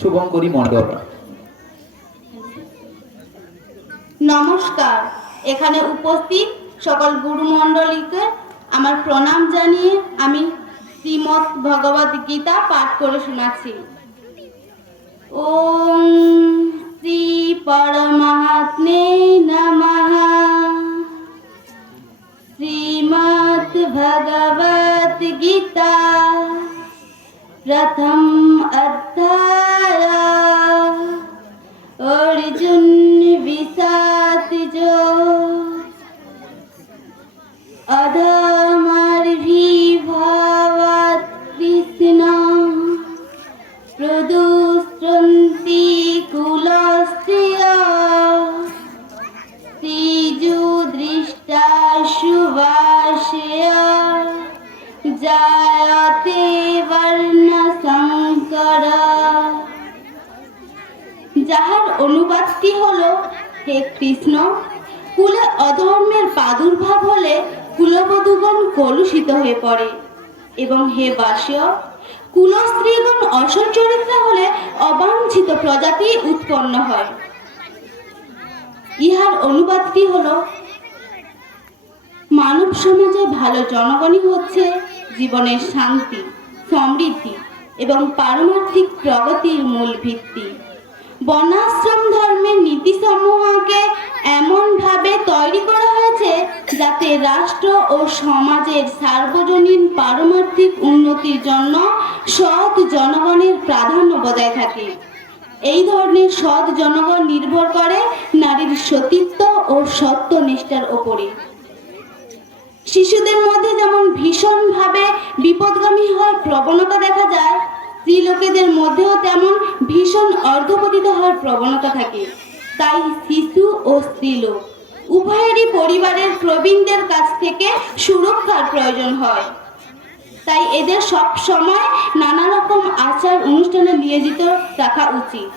শুভঙ্করী মণ্ডল। নমস্কার। এখানে উপস্থিত সকল গুরুমণ্ডলীকে আমার প্রণাম জানিয়ে আমি শ্রীমৎ ভগবদ গীতা পাঠ করে শোনাচ্ছি। ওম শ্রী পরমাত্মে নমঃ। শ্রীমৎ ভগবদ গীতা প্রথম অনুবাদটি হল হে কৃষ্ণ, কুলে অধর্মের প্রাদুর্ভাব হলে কুলবধূগণ কলুষিত হয়ে পড়ে। এবং হে বাস্য কুলস্ত্রীগণ অসৎ চরিত্র হলে অবাঞ্ছিত প্রজাতি উৎপন্ন হয়। ইহার অনুবাদটি হল, মানব সমাজে ভালো জনগণই হচ্ছে জীবনের শান্তি, সমৃদ্ধি এবং পারমার্থিক প্রগতির মূল ভিত্তি। বর্ণাশ্রম ধর্মের নীতিসমূহকে এমনভাবে তৈরি করা হয়েছে যাতে রাষ্ট্র ও সমাজের সার্বজনীন পারমার্থিক উন্নতির জন্য সৎ জনগণের প্রাধান্য বজায় থাকে। এই ধরনের সৎ জনগণ নির্ভর করে নারীর সতীত্ব ও সত্যনিষ্ঠার ওপরে। শিশুদের মধ্যে যেমন ভীষণভাবে বিপদগামী হওয়ার প্রবণতা দেখা যায় স্ত্রীলোকেদের মধ্যেও তেমন ভীষণ অর্ধপতিত হওয়ার প্রবণতা থাকে। তাই শিশু ও স্ত্রীলোক, উভয়েরই পরিবারের প্রবীণদের কাছ থেকে সুরক্ষার প্রয়োজন হয়। তাই এদের সব সময় নানা রকম আচার অনুষ্ঠানে নিয়োজিত রাখা উচিত।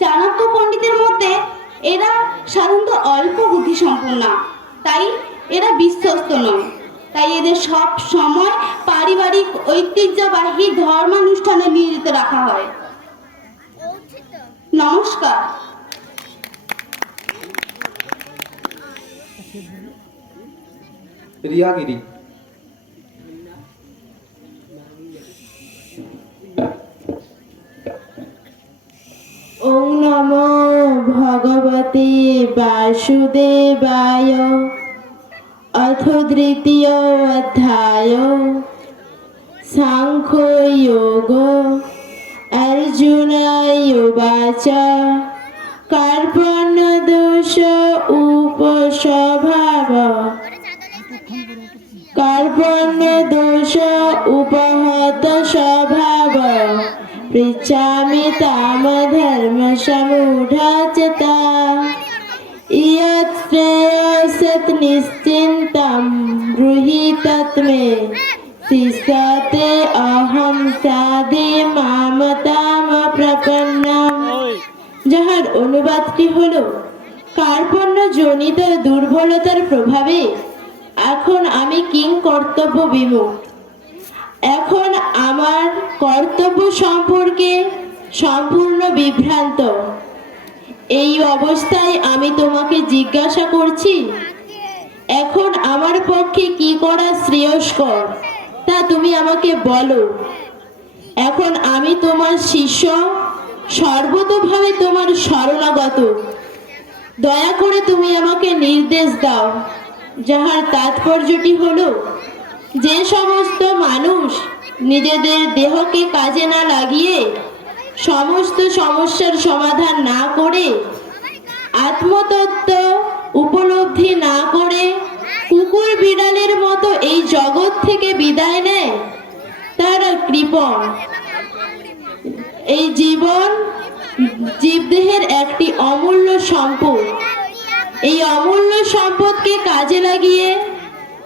চাণক্য পণ্ডিতের মধ্যে এরা সাধারণত অল্প বুদ্ধি সম্পন্ন তাই এরা বিশ্বস্ত নয়। তাই এদের সব সময় পারিবারিক ঐতিহ্যবাহী ধর্মানুষ্ঠানে নিয়োজিত রাখা হয়। নমস্কার। রিয়াগিরি। ওং নমো ভগবতে অথ তৃতীয় অধ্যায় সাংখ্য যোগ অর্জুনায়ুবাচ। দোষ উপস্বভাব। কার্পণ্য দোষ উপহত স্বভাব। পৃচ্ছামি তাম ধর্ম সমূঢ়চতা। ইয়ৎ শ্রেয়সৎ নিশ্চিন্तं ব্রূহি তৎমে শিষ্যতে অহম সাধে মামতাম প্রপন্নম যাহার অনুবাদটি হলো কার্পণ্য জনিত দুর্বলতার প্রভাবে এখন আমি কিং কর্তব্য বিমুখ। এখন আমার কর্তব্য সম্পর্কে সম্পূর্ণ বিভ্রান্ত। এই অবস্থায় আমি তোমাকে জিজ্ঞাসা করছি এখন আমার পক্ষে কি করা শ্রেয়স্কর? তা তুমি আমাকে বলো। এখন আমি তোমার শিষ্য, সর্বতোভাবে তোমার শরণাগত। দয়া করে তুমি আমাকে নির্দেশ দাও, যাহার তাৎপর্যটি হলো, যে সমস্ত মানুষ নিজেদের দেহকে কাজে না লাগিয়ে সমস্ত সমস্যার সমাধান না করে, আত্মতত্ত্ব উপলব্ধি না করে কুকুর বিড়ালের মতো এই জগৎ থেকে বিদায় নেয়? তারা কৃপণ। এই জীবন জীবদেহের একটি অমূল্য সম্পদ। এই অমূল্য সম্পদকে কাজে লাগিয়ে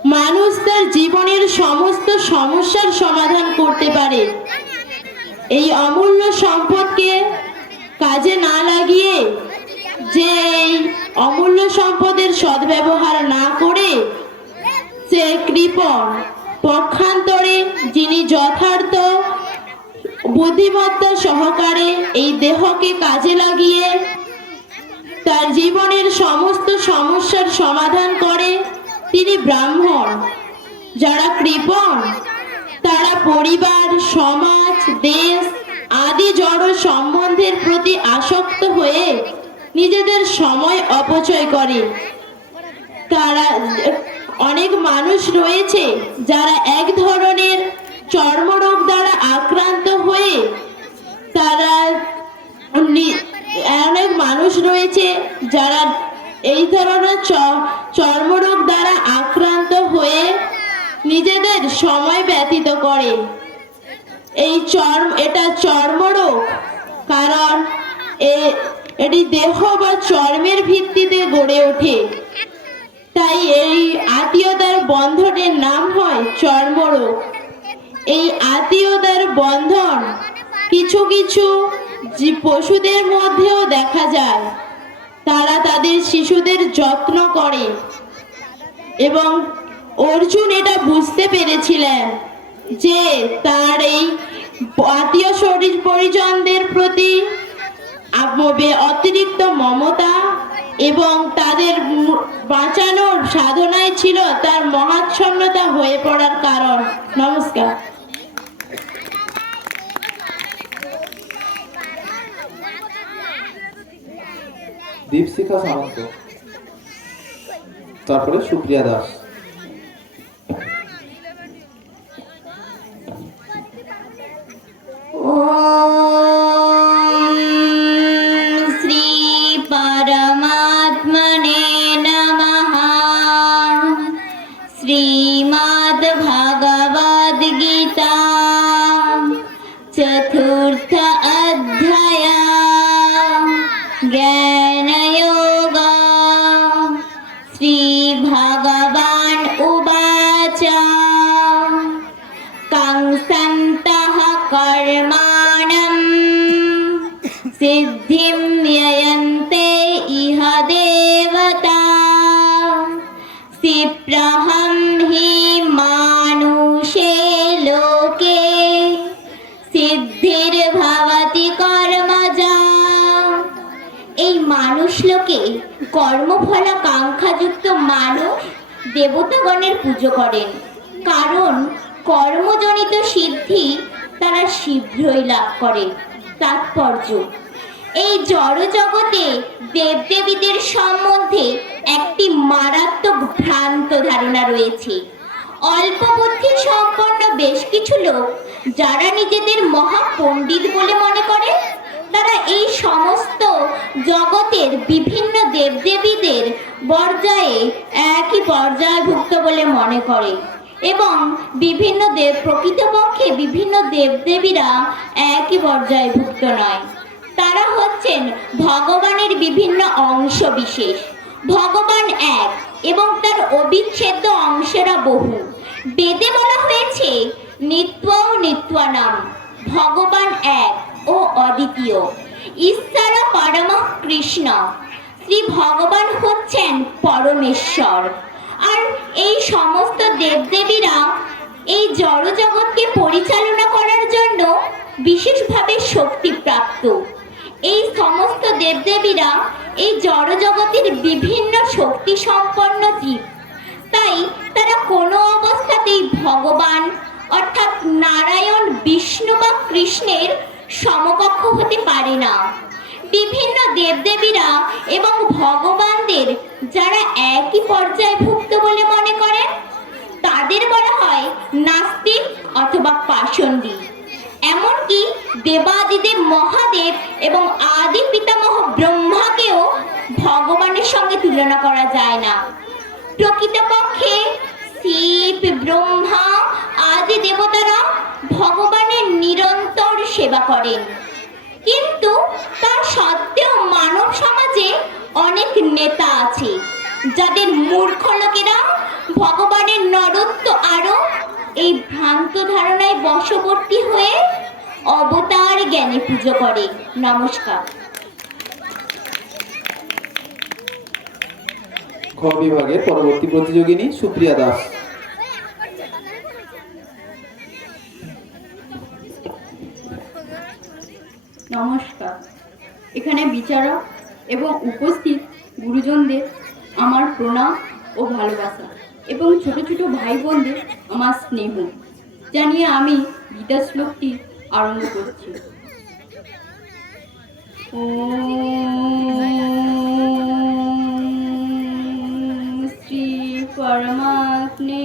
মানুষ তার জীবনের সমস্ত সমস্যার সমাধান করতে পারে। এই অমূল্য সম্পদকে কাজে না লাগিয়ে যে এই অমূল্য সম্পদের সদ্ব্যবহার না করে সে কৃপণ পক্ষান্তরে যিনি যথার্থ বুদ্ধিমত্তা সহকারে এই দেহকে কাজে লাগিয়ে তার জীবনের সমস্ত সমস্যার সমাধান করে, তিনি ব্রাহ্মণ। যারা কৃপণ, তারা পরিবার, সমাজ, দেশ আদি জড় সম্বন্ধের প্রতি আসক্ত হয়ে নিজেদের সময় অপচয় করে। তারা অনেক মানুষ রয়েছে যারা এক ধরনের চর্মরোগ দ্বারা আক্রান্ত হয়ে তারা অনেক মানুষ রয়েছে যারা এই ধরনের চর্মরোগ দ্বারা আক্রান্ত হয়ে নিজেদের সময় ব্যতীত করে। এই চর্ম এটা চর্মরোগ, কারণ এটি দেহ বা চর্মের ভিত্তিতে গড়ে ওঠে। তাই এই আত্মীয়তার বন্ধনের নাম হয় চর্মরোগ। এই আত্মীয়তার বন্ধন কিছু কিছু পশুদের মধ্যেও দেখা যায়। তারা তাদের শিশুদের যত্ন করে এবং অর্জুন এটা বুঝতে পেরেছিলেন যে তার এই আত্মীয় শরীর পরিজনদের প্রতি অতিরিক্ত মমতা এবং তাদের বাঁচানোর সাধনায় ছিল তার মহাচ্ছন্নতা হয়ে পড়ার কারণ। নমস্কার। দীপশিখা সামন্ত। তারপরে সুপ্রিয়া দাস। सिद्धिं ययन्ते इह देवता सिप्रहं हि मानुषे लोके সিদ্ধির্ভবতি কর্মজা এই মানুষ লোকে কর্মফল কাঙ্ক্ষাযুক্ত মানুষ দেবতাগণের পুজো করেন কারণ কর্মজনিত সিদ্ধি তারা শীঘ্রই লাভ করে তাৎপর্য এই জড় জগতে দেবদেবীদের সম্বন্ধে একটি মারাত্মক ভ্রান্ত ধারণা রয়েছে। অল্প বুদ্ধি সম্পন্ন বেশ কিছু লোক, যারা নিজেদের মহা পণ্ডিত বলে মনে করে, তারা এই সমস্ত জগতের বিভিন্ন দেবদেবীদের পর্যায়ে একই পর্যায়ভুক্ত বলে মনে করে এবং বিভিন্ন দেব প্রকৃতপক্ষে বিভিন্ন দেবদেবীরা একই পর্যায়ভুক্ত নয়। তারা হচ্ছেন ভগবানের বিভিন্ন অংশ বিশেষ। ভগবান এক এবং তার অবিচ্ছেদ্য অংশেরা বহু। বেদে বলা হয়েছে, নিত্য নিত্যানাম, ভগবান এক ও অদ্বিতীয়। ঈশ্বর পরম কৃষ্ণ, শ্রী ভগবান হচ্ছেন পরমেশ্বর। আর এই সমস্ত দেবদেবীরা এই জড়জগৎকে পরিচালনা করার জন্য বিশেষভাবে শক্তিপ্রাপ্ত এই সমস্ত দেবদেবীরা এই জড়জগতের বিভিন্ন শক্তি সম্পন্ন জীব। তাই তারা কোনো অবস্থাতেই ভগবান অর্থাৎ নারায়ণ, বিষ্ণু বা কৃষ্ণের সমকক্ষ হতে পারে না। বিভিন্ন দেবদেবীরা এবং ভগবানদের যারা একই পর্যায়ভুক্ত বলে মনে করেন, তাদের বলা হয় নাস্তিক অথবা পাষণ্ডী। এমনকি দেবাদিদেব মহাদেব এবং আদি পিতামহ ব্রহ্মাকেও ভগবানের সঙ্গে তুলনা করা যায় না। প্রকৃতপক্ষে শিব, ব্রহ্মা, আদি দেবতারা ভগবানের নিরন্তর সেবা করেন। কিন্তু তা সত্ত্বেও মানব সমাজে অনেক নেতা আছে, যাদের মূর্খ লোকেরা ভগবানের নরত্ব আরও এই ভ্রান্ত ধারণায় বশবর্তী হয়ে অবতার জ্ঞানে পুজো করে। নমস্কার। খ বিভাগের পরবর্তী প্রতিযোগিনী সুপ্রিয়া দাস। নমস্কার। এখানে বিচারক এবং উপস্থিত গুরুজনদের আমার প্রণাম ও ভালোবাসা এবং ছোট ছোট ভাই বোনদের আমার স্নেহ, জানিয়ে আমি গীতা শ্লোকটি আরম্ভ করছি। শ্রী পরমাত্মে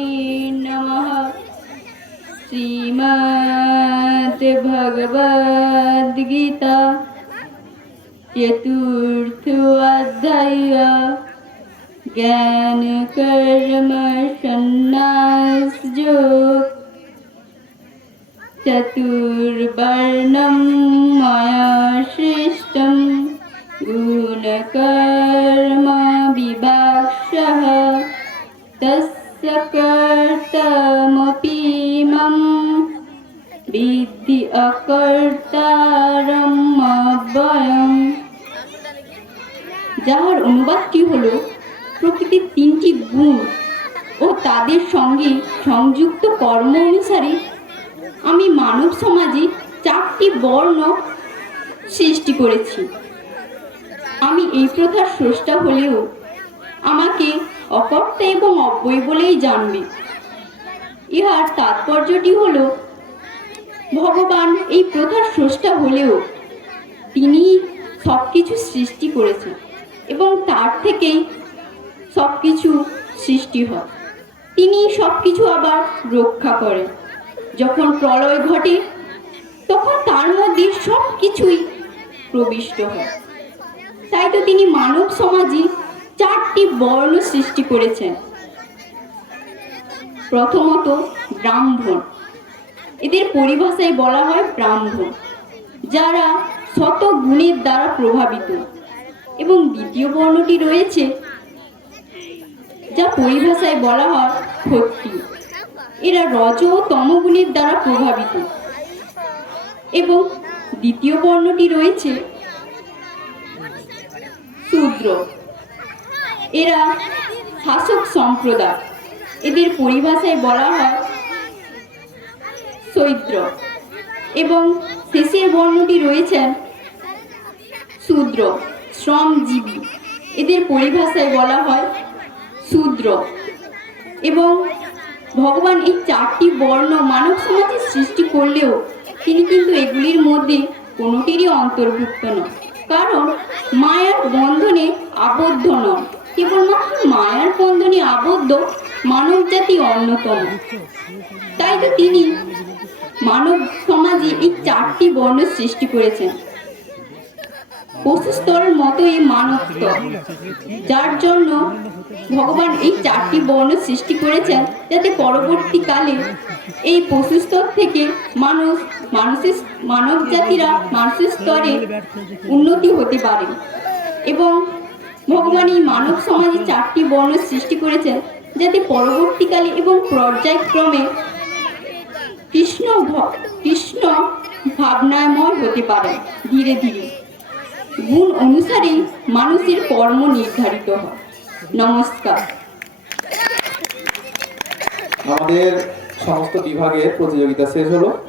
নমঃ। শ্রীমদ ভগবদ গীতা চতুর্থ অধ্যায় জ্ঞান কর্ম সন্ন্যাস। चतुर्वर्णं मया सृष्टं गुणकर्म विभाक्षः तस्य कर्तमपि मम विद्धि অকর্তারম অব্যয়ম যাহার অনুবাদটি হলো প্রকৃতির তিনটি গুণ ও তাদের সঙ্গে সংযুক্ত কর্ম অনুসারে আমি মানব সমাজে চারটি বর্ণ সৃষ্টি করেছি। আমি এই প্রথার স্রষ্টা হলেও আমাকে অকর্তা এবং অব্যয় বলেই জানবে। ইহার তাৎপর্যটি হলো, ভগবান এই প্রথার স্রষ্টা হলেও তিনি সব কিছু সৃষ্টি করেছেন এবং তার থেকেই সব কিছু সৃষ্টি হয়। তিনি সব কিছু আবার রক্ষা করেন যখন প্রলয় ঘটে, তখন তার মধ্যে সব কিছুই প্রবিষ্ট হয়। তাই তো তিনি মানব সমাজে চারটি বর্ণ সৃষ্টি করেছেন। প্রথমত ব্রাহ্মণ। এদের পরিভাষায় বলা হয় ব্রাহ্মণ, যারা শত গুণের দ্বারা প্রভাবিত। এবং দ্বিতীয় বর্ণটি রয়েছে যা পরিভাষায় বলা হয় ক্ষত্রিয় এরা রজ ও তমগুণের দ্বারা প্রভাবিত। এবং দ্বিতীয় বর্ণটি রয়েছে শূদ্র। এরা শাসক সম্প্রদায়। এদের পরিভাষায় বলা হয় চৈত্র এবং শেষের বর্ণটি রয়েছেন শূদ্র, শ্রমজীবী। এদের পরিভাষায় বলা হয় শূদ্র। এবং ভগবান এই চারটি বর্ণ মানব সমাজের সৃষ্টি করলেও তিনি কিন্তু এগুলির মধ্যে কোনোটিরই অন্তর্ভুক্ত নয় কারণ মায়ার বন্ধনে আবদ্ধ নন। কেবলমাত্র মায়ার বন্ধনে আবদ্ধ মানব জাতি অন্যতম। তাই তো তিনি মানব সমাজে এই চারটি বর্ণ সৃষ্টি করেছেন। পশু স্তরের মতো এই মানব যার জন্য ভগবান এই চারটি বর্ণ সৃষ্টি করেছেন যাতে পরবর্তীকালে এই পশু স্তর থেকে মানুষ, মানুষের, মানব জাতিরা মানুষের স্তরে উন্নতি হতে পারে। এবং ভগবান এই মানব সমাজে চারটি বর্ণ সৃষ্টি করেছেন যাতে পরবর্তীকালে এবং পর্যায়ক্রমে কৃষ্ণ কৃষ্ণ ভাবনাময় হতে পারে ধীরে ধীরে। গুণ অনুসারে মানুষের কর্ম নির্ধারিত হয়। নমস্কার। আমাদের সমস্ত বিভাগের প্রতিযোগিতা শেষ হলো।